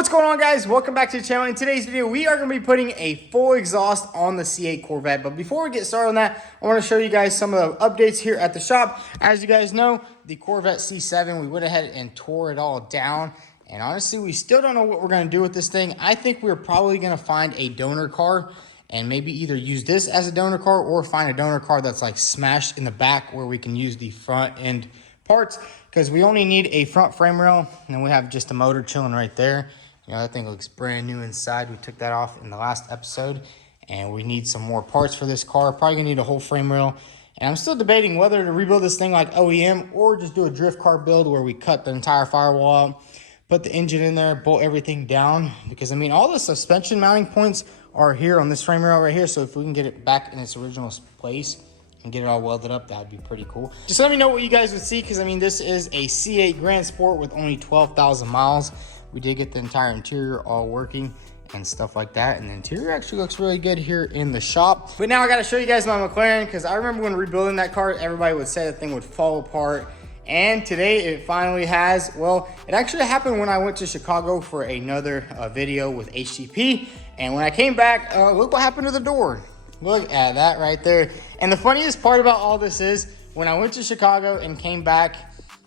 What's going on, guys? Welcome back to the channel. In today's video, we are going to be putting a full exhaust on the C8 Corvette. But before we get started on that, I want to show you guys some of the updates here at the shop. As you guys know, the Corvette C7, we went ahead and tore it all down. And honestly, we still don't know what we're going to do with this thing. I think we're probably going to find a donor car and maybe either use this as a donor car or find a donor car that's like smashed in the back where we can use the front end parts, because we only need a front frame rail and then we have just a motor chilling right there. You know, that thing looks brand new inside. We took that off in the last episode, and we need some more parts for this car. Probably gonna need a whole frame rail, and I'm still debating whether to rebuild this thing like OEM or just do a drift car build where we cut the entire firewall out, put the engine in there, bolt everything down, because I mean all the suspension mounting points are here on this frame rail right here. So if we can get it back in its original place and get it all welded up, that'd be pretty cool. Just let me know what you guys would see, because I mean this is a C8 Grand Sport with only 12,000 miles. We did get the entire interior all working and stuff like that, and the interior actually looks really good here in the shop. But now I got to show you guys my McLaren, because I remember when rebuilding that car, everybody would say the thing would fall apart, and today it finally has. Well, it actually happened when I went to Chicago for another video with HTP, and when I came back, look what happened to the door. Look at that right there. And the funniest part about all this is, when I went to Chicago and came back,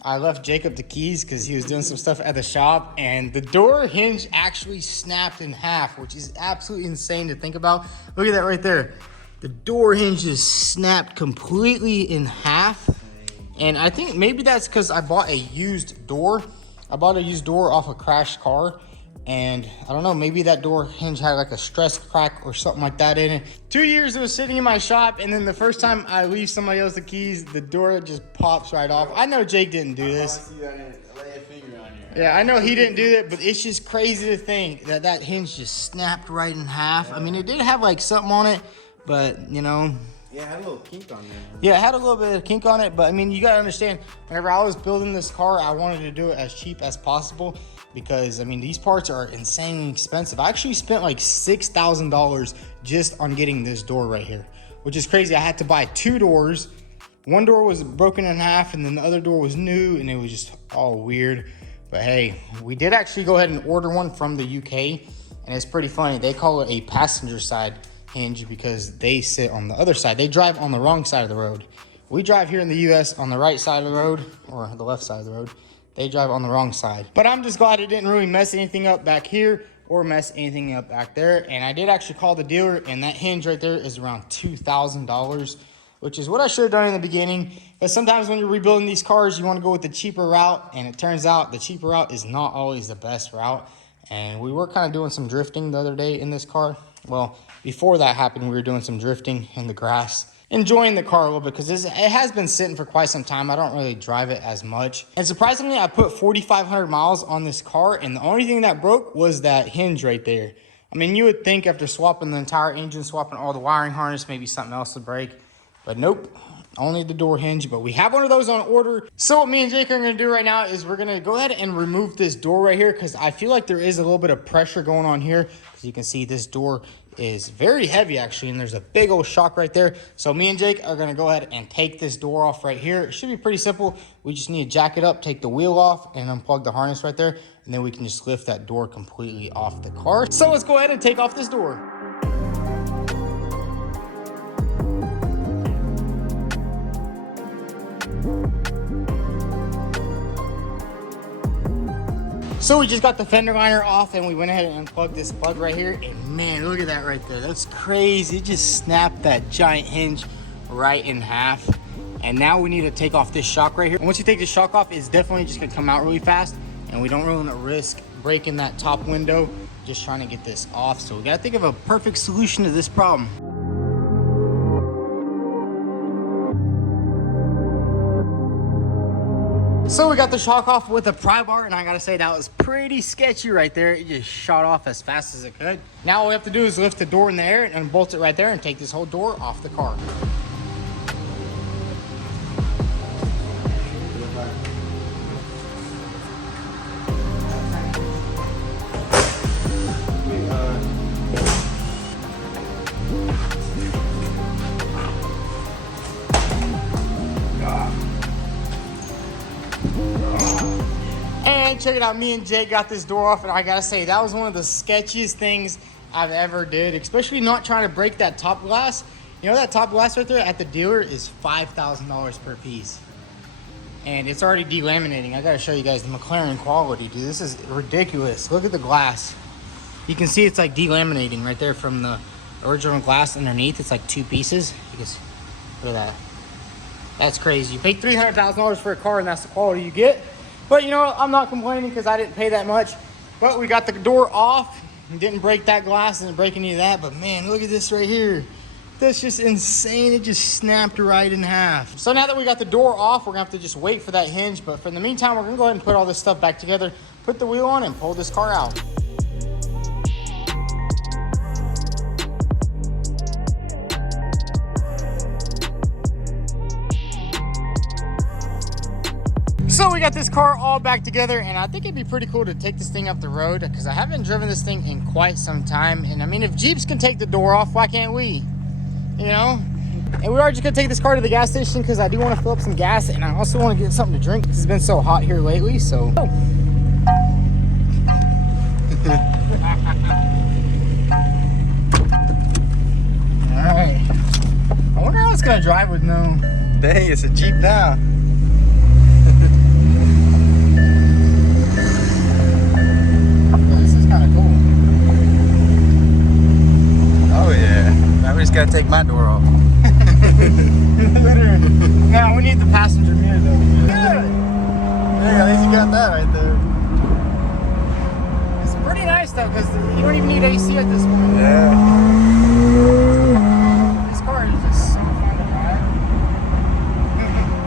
I left Jacob the keys because he was doing some stuff at the shop, and the door hinge actually snapped in half, which is absolutely insane to think about. Look at that right there. The door hinge just snapped completely in half. And I think maybe that's because I bought a used door. I bought a used door off a crashed car. And I don't know, maybe that door hinge had like a stress crack or something like that in it. 2 years it was sitting in my shop, and then the first time I leave somebody else the keys, the door just pops right off. I know Jake didn't do this. Yeah, I know he didn't do that, but it's just crazy to think that that hinge just snapped right in half. I mean, it did have like something on it, but you know. Yeah, it had a little kink on there. Yeah, it had a little bit of kink on it, but I mean, you gotta understand, whenever I was building this car, I wanted to do it as cheap as possible, because I mean, these parts are insanely expensive. I actually spent like $6,000 just on getting this door right here, which is crazy. I had to buy two doors. One door was broken in half, and then the other door was new, and it was just all weird. But hey, we did actually go ahead and order one from the UK, and it's pretty funny. They call it a passenger side hinge because they sit on the other side. They drive on the wrong side of the road. We drive here in the US on the right side of the road, or the left side of the road. They drive on the wrong side. But I'm just glad it didn't really mess anything up back here or mess anything up back there. And I did actually call the dealer, and that hinge right there is around $2,000, which is what I should have done in the beginning. Because sometimes when you're rebuilding these cars, you want to go with the cheaper route, and it turns out the cheaper route is not always the best route. And we were kind of doing some drifting the other day in this car. Well, before that happened, we were doing some drifting in the grass, enjoying the car a little bit, because it has been sitting for quite some time. I don't really drive it as much. And surprisingly, I put 4,500 miles on this car, and the only thing that broke was that hinge right there. I mean, you would think after swapping the entire engine, swapping all the wiring harness, maybe something else would break. But nope, only the door hinge. But we have one of those on order. So what me and Jake are going to do right now is we're going to go ahead and remove this door right here, because I feel like there is a little bit of pressure going on here. As you can see, this door is very heavy actually, and there's a big old shock right there. So me and Jake are going to go ahead and take this door off right here. It should be pretty simple. We just need to jack it up, take the wheel off, and unplug the harness right there, and then we can just lift that door completely off the car. So let's go ahead and take off this door. So we just got the fender liner off, and we went ahead and unplugged this plug right here, and man, look at that right there. That's crazy. It just snapped that giant hinge right in half. And now we need to take off this shock right here. And once you take this shock off, it's definitely just gonna come out really fast, and we don't really want to risk breaking that top window just trying to get this off. So we gotta think of a perfect solution to this problem. So we got the shock off with a pry bar, and I gotta say that was pretty sketchy right there. It just shot off as fast as it could. Now all we have to do is lift the door in the air and bolt it right there and take this whole door off the car. man, check it out. Me and Jay got this door off, and I gotta say, that was one of the sketchiest things I've ever did, especially not trying to break that top glass. You know, that top glass right there at the dealer is $5,000 per piece. And it's already delaminating. I gotta show you guys the Mclaren quality, dude. This is ridiculous. Look at the glass. You can see it's like delaminating right there from the original glass underneath. It's like 2 pieces. You can see, look at that. That's crazy. You pay $300,000 for a car and that's the quality you get. But you know, I'm not complaining because I didn't pay that much. But we got the door off and didn't break that glass, didn't break any of that. But man, look at this right here. That's just insane. It just snapped right in half. So now that we got the door off, we're gonna have to just wait for that hinge. But for the meantime, we're gonna go ahead and put all this stuff back together, put the wheel on and pull this car out. So we got this car all back together, and I think it'd be pretty cool to take this thing up the road because I haven't driven this thing in quite some time. And I mean, if Jeeps can take the door off, why can't we? You know? And we are just gonna take this car to the gas station because I do want to fill up some gas, and I also want to get something to drink. It's been so hot here lately, so. All right. I wonder how it's gonna drive with no. Dang, it's a Jeep now. We just gotta take my door off. Now we need the passenger mirror though. Yeah. Hey, at least you got that right there. It's pretty nice though, because you don't even need AC at this point. Yeah. This car is just so fun to drive.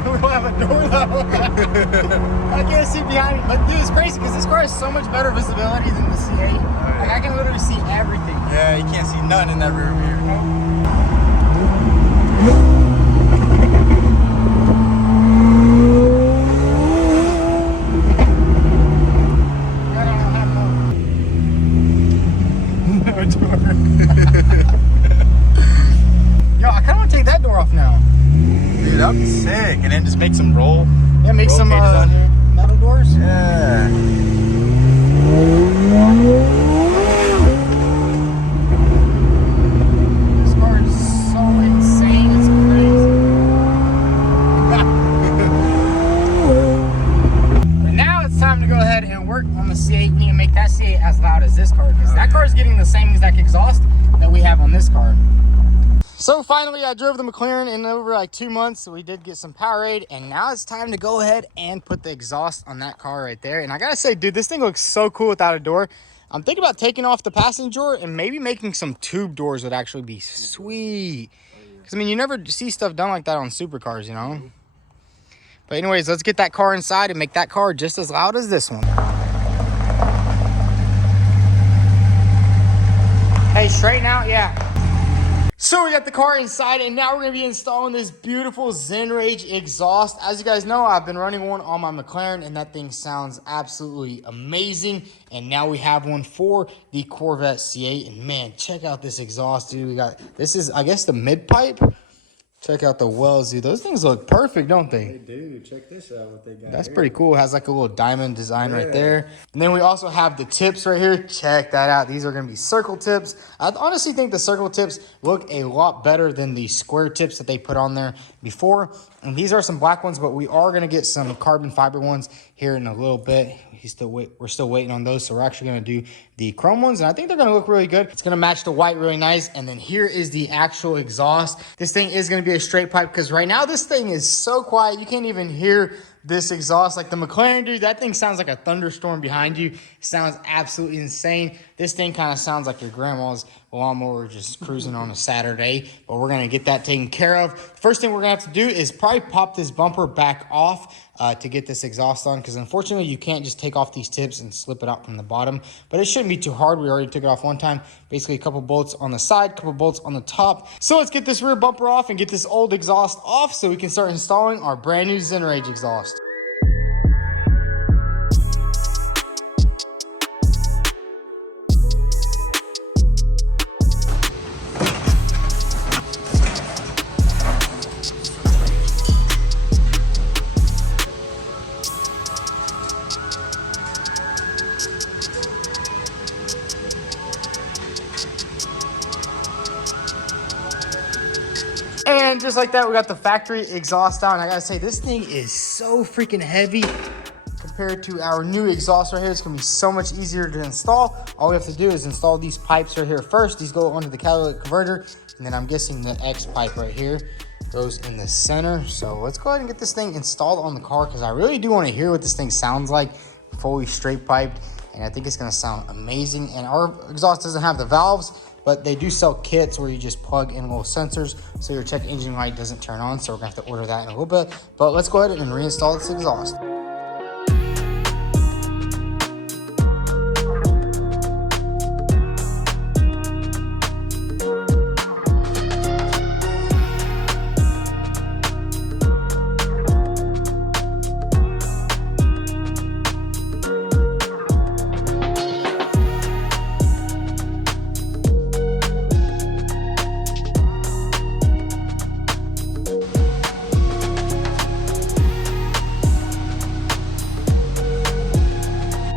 We don't have a door though. I can't see behind me. But dude, it's crazy because this car has so much better visibility than the C8. Oh, yeah. Like I can literally see everything. Yeah, you can't see nothing in that rear view. Yo, I kind of want to take that door off now. Dude, that'd be sick. And then just make some roll. Yeah, make some metal doors. Yeah. This car is so insane, it's crazy. But now it's time to go ahead and work on the C8. We need to make that C8 as loud as this car, because that car is getting the same exact exhaust that we have on this car. So finally, I drove the Mclaren in over like 2 months. So we did get some Powerade, and now it's time to go ahead and put the exhaust on that car right there. And I gotta say, dude, this thing looks so cool without a door. I'm thinking about taking off the passenger door and maybe making some tube doors would actually be sweet. Because I mean, you never see stuff done like that on supercars, you know? But anyways, let's get that car inside and make that car just as loud as this one. Hey, straighten out, yeah. So we got the car inside, and now we're going to be installing this beautiful ZenRage exhaust. As you guys know, I've been running one on my Mclaren, and that thing sounds absolutely amazing. And now we have one for the Corvette C8. And man, check out this exhaust, dude. We got, this is, I guess, the mid pipe. Check out the wells, dude. Those things look perfect, don't they? They do. Check this out, what they got. That's pretty cool. It has like a little diamond design right there. And then we also have the tips right here. Check that out. These are going to be circle tips. I honestly think the circle tips look a lot better than the square tips that they put on there before. And these are some black ones, but we are going to get some carbon fiber ones here in a little bit. We're still waiting on those, so we're actually going to do the chrome ones, and I think they're going to look really good. It's going to match the white really nice. And then here is the actual exhaust. This thing is going to be a straight pipe because right now this thing is so quiet you can't even hear this exhaust. Like the Mclaren, dude, that thing sounds like a thunderstorm behind you. It sounds absolutely insane. This thing kind of sounds like your grandma's lawnmower just cruising on a Saturday, but we're going to get that taken care of. First thing we're going to have to do is probably pop this bumper back off to get this exhaust on, because unfortunately you can't just take off these tips and slip it out from the bottom, but it shouldn't be too hard. We already took it off one time. Basically a couple bolts on the side, a couple bolts on the top. So let's get this rear bumper off and get this old exhaust off so we can start installing our brand new ZenRage exhaust. And just like that, we got the factory exhaust on. I gotta say, this thing is so freaking heavy compared to our new exhaust right here. It's gonna be so much easier to install. All we have to do is install these pipes right here first. These go onto the catalytic converter, and then I'm guessing the X pipe right here goes in the center. So let's go ahead and get this thing installed on the car, because I really do want to hear what this thing sounds like fully straight piped, and I think it's gonna sound amazing. And our exhaust doesn't have the valves, but they do sell kits where you just plug in little sensors so your check engine light doesn't turn on. So we're gonna have to order that in a little bit. But let's go ahead and reinstall this exhaust.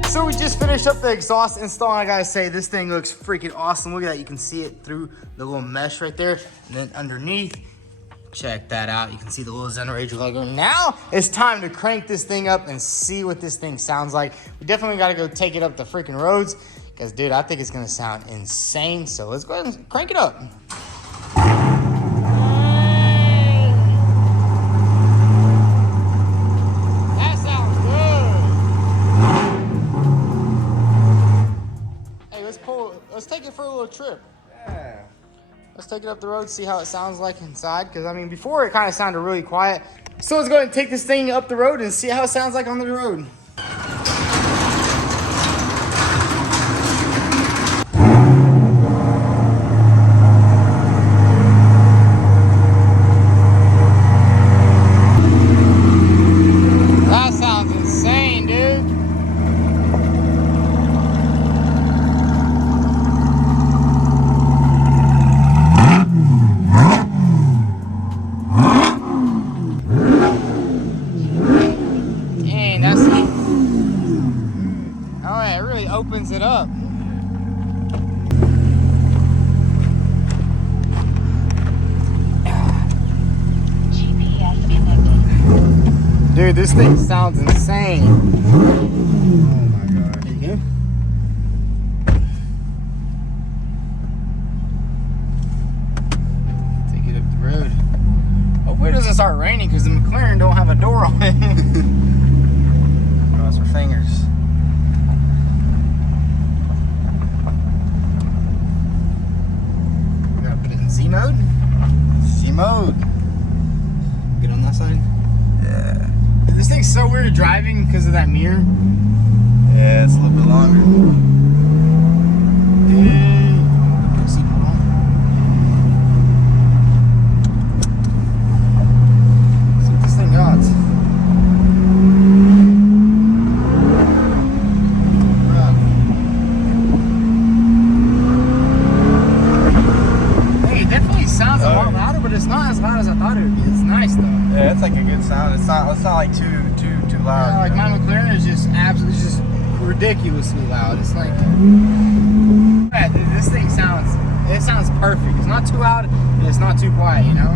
So we just finished up the exhaust install, and I gotta say, this thing looks freaking awesome. Look at that, you can see it through the little mesh right there. And then underneath, check that out. You can see the little Zenrager logo. Now it's time to crank this thing up and see what this thing sounds like. We definitely gotta go take it up the freaking roads, because dude, I think it's gonna sound insane. So let's go ahead and crank it up. Let's take it for a little trip. Yeah. Let's take it up the road, see how it sounds like inside. Because, I mean, before it kind of sounded really quiet. So let's go ahead and take this thing up the road and see how it sounds like on the road. That sounds insane, dude. Opens it up. GPS connected. Dude, this thing sounds insane. Oh my god. There you go. Take it up the road. Hopefully it doesn't start raining, because the Mclaren don't have a door on it. Cross our fingers. Z mode? Z mode. Good on that side? Yeah. This thing's so weird driving because of that mirror. Yeah, it's a little bit longer. See what this thing got. Sounds a lot louder, but it's not as loud as I thought it would be. It's nice though. Yeah, it's like a good sound. It's not like too loud. Yeah, like my McLaren is just absolutely just ridiculously loud. It's like, yeah, dude, this thing sounds perfect. It's not too loud, and it's not too quiet, you know?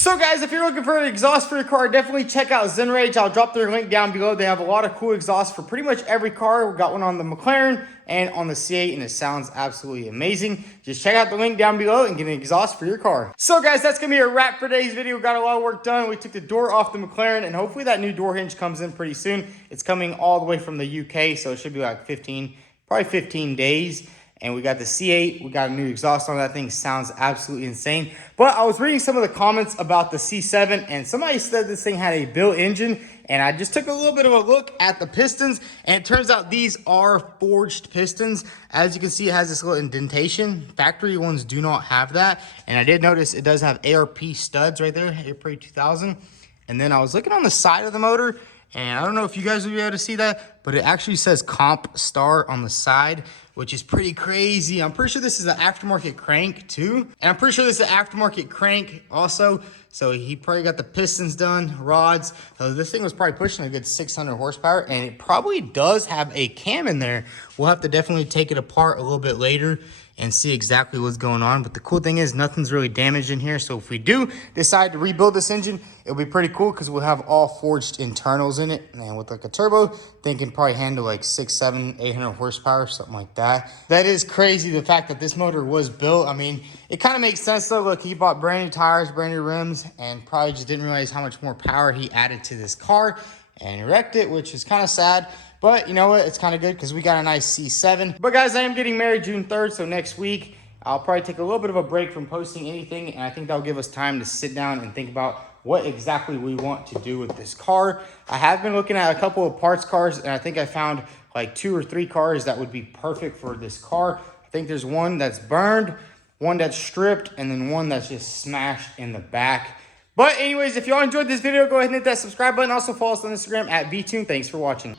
So guys, if you're looking for an exhaust for your car, definitely check out Zenrage. I'll drop their link down below. They have a lot of cool exhausts for pretty much every car. We got one on the Mclaren and on the C8, and it sounds absolutely amazing. Just check out the link down below and get an exhaust for your car. So guys, that's gonna be a wrap for today's video. We got a lot of work done. We took the door off the Mclaren, and hopefully that new door hinge comes in pretty soon. It's coming all the way from the UK, so it should be like probably 15 days. And we got the C8, we got a new exhaust on that thing. Sounds absolutely insane. But I was reading some of the comments about the C7, and somebody said this thing had a built engine, and I just took a little bit of a look at the pistons, and it turns out these are forged pistons. As you can see, it has this little indentation. Factory ones do not have that. And I did notice it does have ARP studs right there, ARP 2000. And then I was looking on the side of the motor, and I don't know if you guys will be able to see that, but it actually says Comp Star on the side, which is pretty crazy. I'm pretty sure this is an aftermarket crank too. And I'm pretty sure this is an aftermarket crank also. So he probably got the pistons done, rods. So this thing was probably pushing a good 600 horsepower, and it probably does have a cam in there. We'll have to definitely take it apart a little bit later and see exactly what's going on. But the cool thing is nothing's really damaged in here. So if we do decide to rebuild this engine, it'll be pretty cool because we'll have all forged internals in it. And with like a turbo, they can probably handle like 600, 700, 800 horsepower, something like that. That is crazy, the fact that this motor was built. I mean, it kind of makes sense though. Look, he bought brand new tires, brand new rims, and probably just didn't realize how much more power he added to this car and wrecked it, which is kind of sad. But you know what? It's kind of good because we got a nice C7. But guys, I am getting married June 3rd. So next week, I'll probably take a little bit of a break from posting anything. And I think that'll give us time to sit down and think about what exactly we want to do with this car. I have been looking at a couple of parts cars, and I think I found like 2 or 3 cars that would be perfect for this car. I think there's one that's burned, one that's stripped, and then one that's just smashed in the back. But anyways, if y'all enjoyed this video, go ahead and hit that subscribe button. Also follow us on Instagram at vTuned. Thanks for watching.